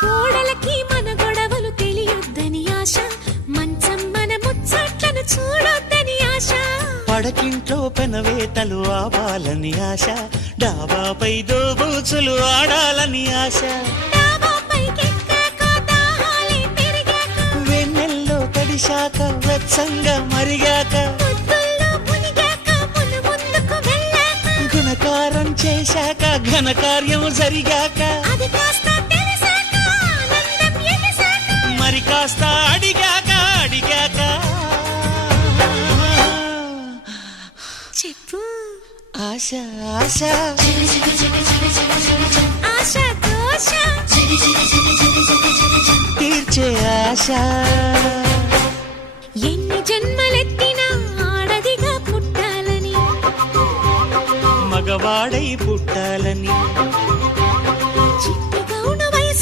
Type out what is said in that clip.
గోడలకి మన గొడవలు తెలియొద్దని ఆశ, మంచం మన ముచ్చట్లను చూడొద్దని ఆశ, పడకింట్లో పెనవేతలు ఆవాలని ఆశ, డాబాపై దోబూచులు ఆడాలని ఆశ, డాబాపైకెక్కాక దాహాలే పెరిగాక, వెన్నెల్లో తడిశాక వెచ్చంగా మరిగాక, ముద్దుల్లో మునిగాక మును ముందుకు వెళ్ళాక, గుణకారం చేశాక ఘనకార్యం జరిగాక, అది కాస్త తెలిసాక ఆనందం ఎగసాక, మరి కాస్త అడిగాక అడిగాక చెప్పు ఆశ ఆశ ఆశ దోష తీర్చే ఆశ. ఎన్ని జన్మలెత్తినా ఆడదిగా పుట్టాలని, మగవాడై పుట్టాలని